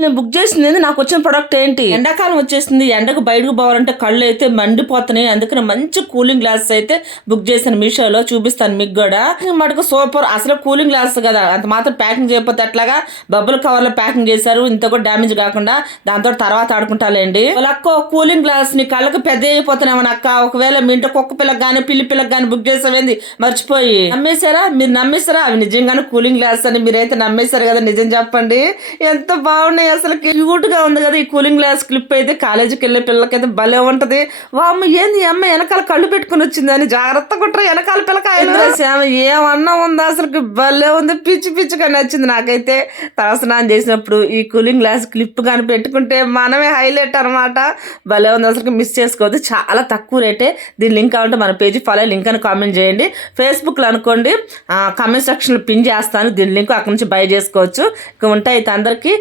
నేను బుక్ చేసింది నాకు వచ్చిన ప్రొడక్ట్ ఏంటి? ఎండాకాలం వచ్చేసింది, ఎండకు బయటకు పోవాలంటే కళ్ళు అయితే మండిపోతున్నాయి. అందుకని మంచి కూలింగ్ గ్లాసెస్ అయితే బుక్ చేశాను మీషోలో, చూపిస్తాను మీకు కూడా. మటుకు సూపర్, అసలు కూలింగ్ గ్లాస్ కదా, అంత మాత్రం ప్యాకింగ్ చేయకపోతే అట్లాగా బబ్బుల్ కవర్ లో ప్యాకింగ్ చేశారు, ఇంత కూడా డ్యామేజ్ కాకుండా. దాంతో తర్వాత ఆడుకుంటాలేండి. వాళ్ళక్క కూలింగ్ గ్లాస్ నీ కళ్ళకు పెద్ద అయిపోతున్నామని అక్క, ఒకవేళ మీ ఇంట్లో కుక్క పిల్లకి కానీ పిల్లి పిల్లకి కానీ బుక్ చేసావేంది మర్చిపోయి, నమ్మేశారా? మీరు నమ్మేశారా అవి నిజంగానే కూలింగ్ గ్లాస్ అని? మీరైతే నమ్మేశారు కదా, నిజం చెప్పండి. ఎంత బాగున్నాయి, అసలు క్యూట్ గా ఉంది కదా ఈ కూలింగ్ గ్లాస్ క్లిప్ అయితే. కాలేజీకి వెళ్ళే పిల్లలకైతే భలే ఉంటది. వామ్మ ఏంది అమ్మ వెనకాల కళ్ళు పెట్టుకుని వచ్చిందని, జాగ్రత్తగా ఉంటారు వెనకాల పిల్లకాయలు. ఏమన్నా ఉందా అసలు, భలే ఉంది, పిచ్చి పిచ్చిగా నచ్చింది నాకైతే. తలస్నానం చేసినప్పుడు ఈ కూలింగ్ గ్లాస్ క్లిప్ కానీ పెట్టుకుంటే మనమే హైలైట్ అనమాట. భలే ఉంది అసలు, మిస్ చేసుకోవద్దు. చాలా తక్కువ రేటే. దీని లింక్ కావాలంటే మన పేజీ ఫాలో, లింక్ అని కామెంట్ చేయండి. ఫేస్బుక్లో అనుకోండి, కామెంట్ సెక్షన్లో పిన్ చేస్తాను దీని లింక్, అక్కడ నుంచి బై చేసుకోవచ్చు. ఇక ఉంటాయి అయితే అందరికీ.